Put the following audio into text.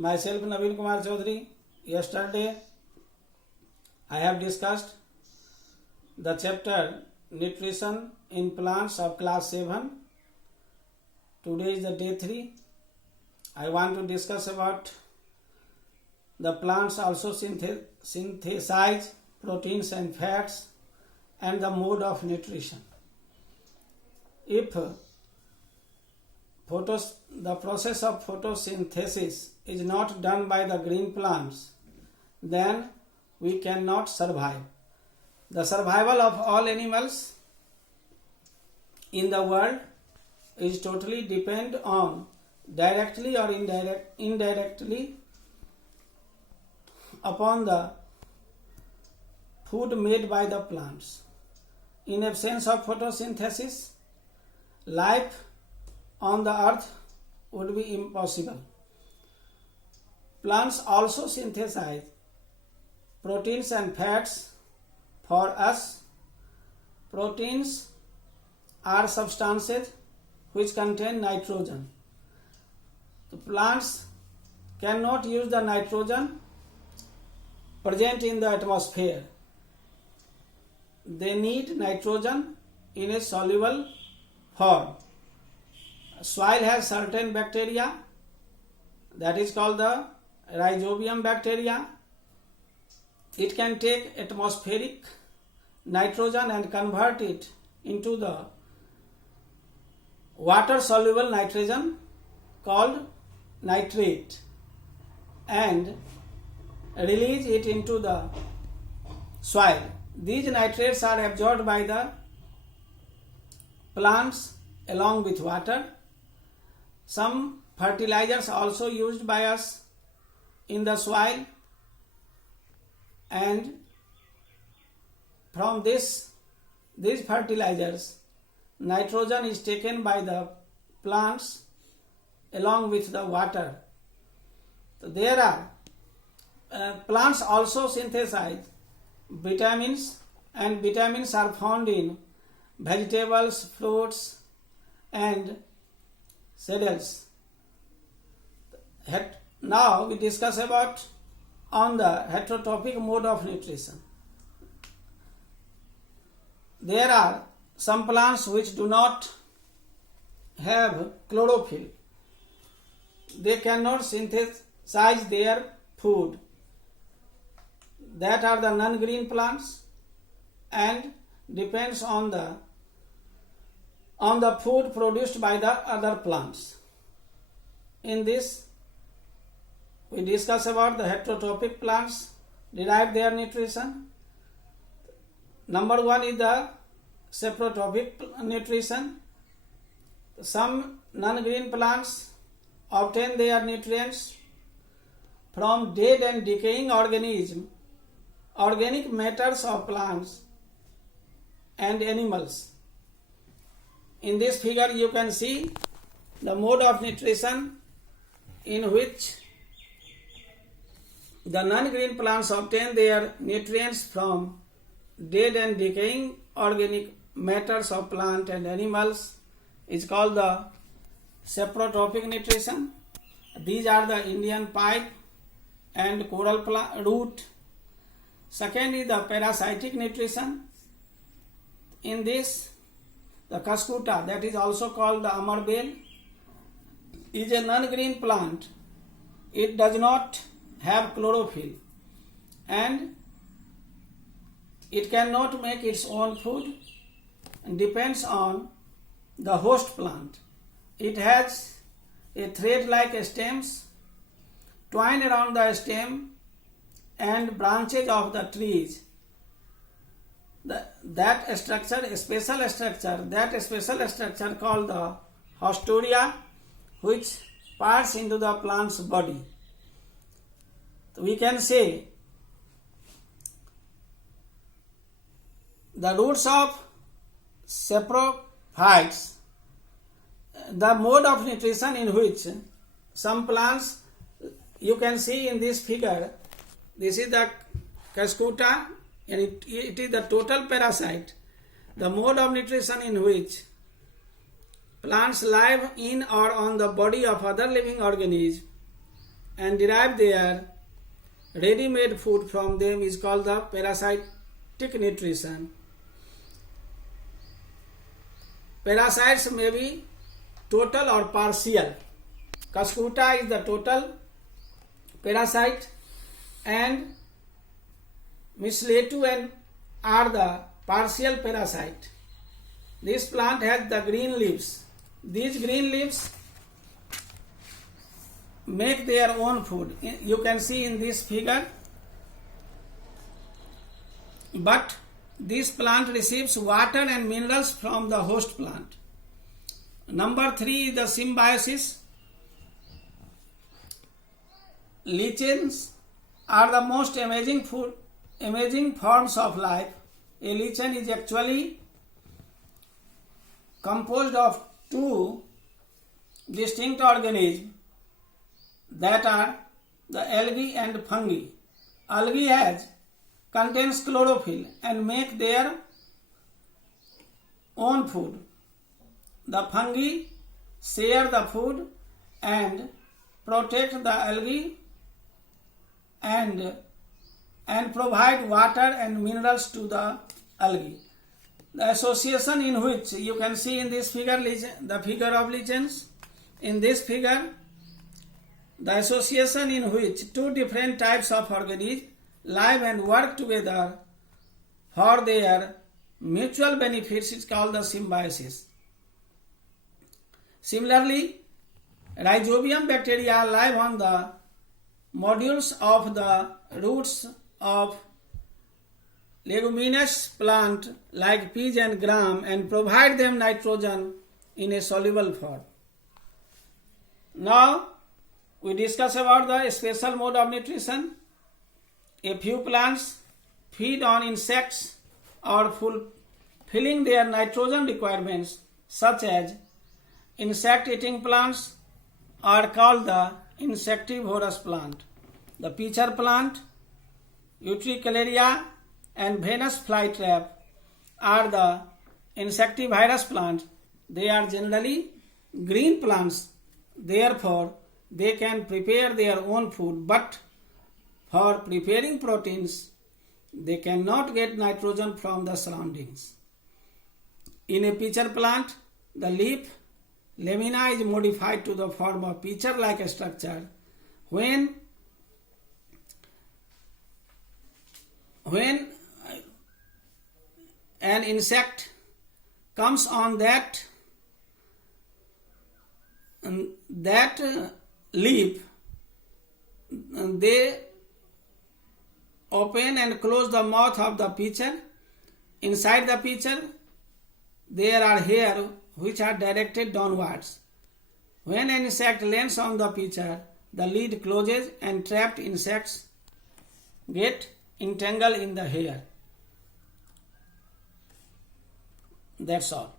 Myself Naveen Kumar Chaudhary. Yesterday I have discussed the chapter Nutrition in Plants of class 7. Today is the day 3. I want to discuss about the plants also synthesize proteins and fats and the mode of nutrition. If the process of photosynthesis is not done by the green plants, then we cannot survive. The survival of all animals in the world is totally depend on directly or indirectly upon the food made by the plants. In absence of photosynthesis, life on the earth would be impossible. Plants also synthesize proteins and fats for us. Proteins are substances which contain nitrogen. The plants cannot use the nitrogen present in the atmosphere. They need nitrogen in a soluble form. Soil has certain bacteria, that is called the rhizobium bacteria. It can take atmospheric nitrogen and convert it into the water soluble nitrogen called nitrate and release it into the soil. These nitrates are absorbed by the plants along with water. Some fertilizers also used by us in the soil, and from these fertilizers, nitrogen is taken by the plants along with the water. So there are plants also synthesize vitamins, and vitamins are found in vegetables, fruits and cereals. Now we discuss about on the heterotrophic mode of nutrition. There are some plants which do not have chlorophyll. They cannot synthesize their food. That are the non-green plants and depends on the food produced by the other plants. In this, we discuss about the heterotrophic plants derive their nutrition. Number 1 is the saprotrophic nutrition. Some non-green plants obtain their nutrients from dead and decaying organic matters of plants and animals. In this figure you can see the mode of nutrition in which the non-green plants obtain their nutrients from dead and decaying organic matters of plant and animals is called the saprotrophic nutrition. These are the Indian pipe and coral root. Second is the parasitic nutrition. In this, the cuscuta, that is also called the amarbel, is a non-green plant. It does not have chlorophyll and it cannot make its own food and depends on the host plant. It has a thread-like stems twined around the stem and branches of the trees. That special structure called the haustoria, which parts into the plant's body. We can say the roots of saprophytes, the mode of nutrition in which some plants, you can see in this figure, this is the cuscuta and it is the total parasite. The mode of nutrition in which plants live in or on the body of other living organisms and derive their ready-made food from them is called the parasitic nutrition. Parasites may be total or partial. Cuscuta is the total parasite and Mistletoe are the partial parasite. This plant has the green leaves. These green leaves make their own food. You can see in this figure. But this plant receives water and minerals from the host plant. Number 3 is the symbiosis. Lichens are the most amazing forms of life. A lichen is actually composed of 2 distinct organisms that are the algae and fungi. Algae contains chlorophyll and make their own food. The fungi share the food and protect the algae and provide water and minerals to the algae. The association in which you can see in this figure, the figure of lichens. In this figure, the association in which 2 different types of organisms live and work together for their mutual benefits is called the symbiosis. Similarly, Rhizobium bacteria live on the modules of the roots of leguminous plant like peas and gram and provide them nitrogen in a soluble form. Now we discuss about the special mode of nutrition. A few plants feed on insects or fulfilling their nitrogen requirements, such as insect-eating plants are called the insectivorous plant. The pitcher plant, Utricularia and Venus flytrap are the insectivorous plants. They are generally green plants, therefore they can prepare their own food, but for preparing proteins, they cannot get nitrogen from the surroundings. In a pitcher plant, the leaf lamina is modified to the form of pitcher-like structure. When an insect comes on that leaf, they open and close the mouth of the pitcher. Inside the pitcher, there are hairs which are directed downwards. When an insect lands on the pitcher, the lid closes and trapped insects get entangled in the hair. That's all.